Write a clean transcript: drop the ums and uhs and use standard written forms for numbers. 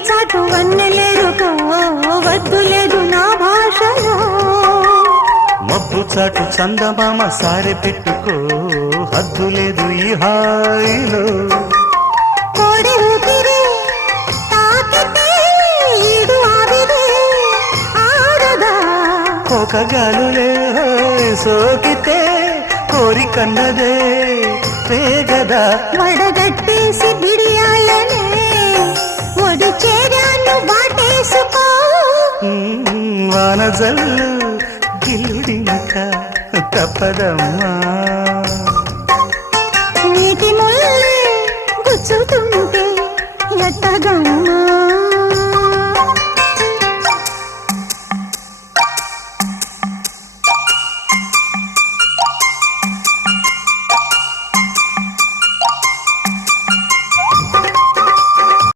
చాటు వన్నెలేరుకో వద్దు లేదు నా భాషలో మబ్బు చాటు చందమామ సారె పెట్టుకో హద్దు లేదు ఈ హాయిలో కోడి ఊపిరి తాకితే ఈడు ఆవిరి ఆరదా కోకగాలులే సోకితే కోరికన్నదే పేగదా వడగట్టేసి బిడియాలనే ఒడి చేరాను వాటేసుకో వానజల్లు గిల్లుడింక తప్పదమ్మా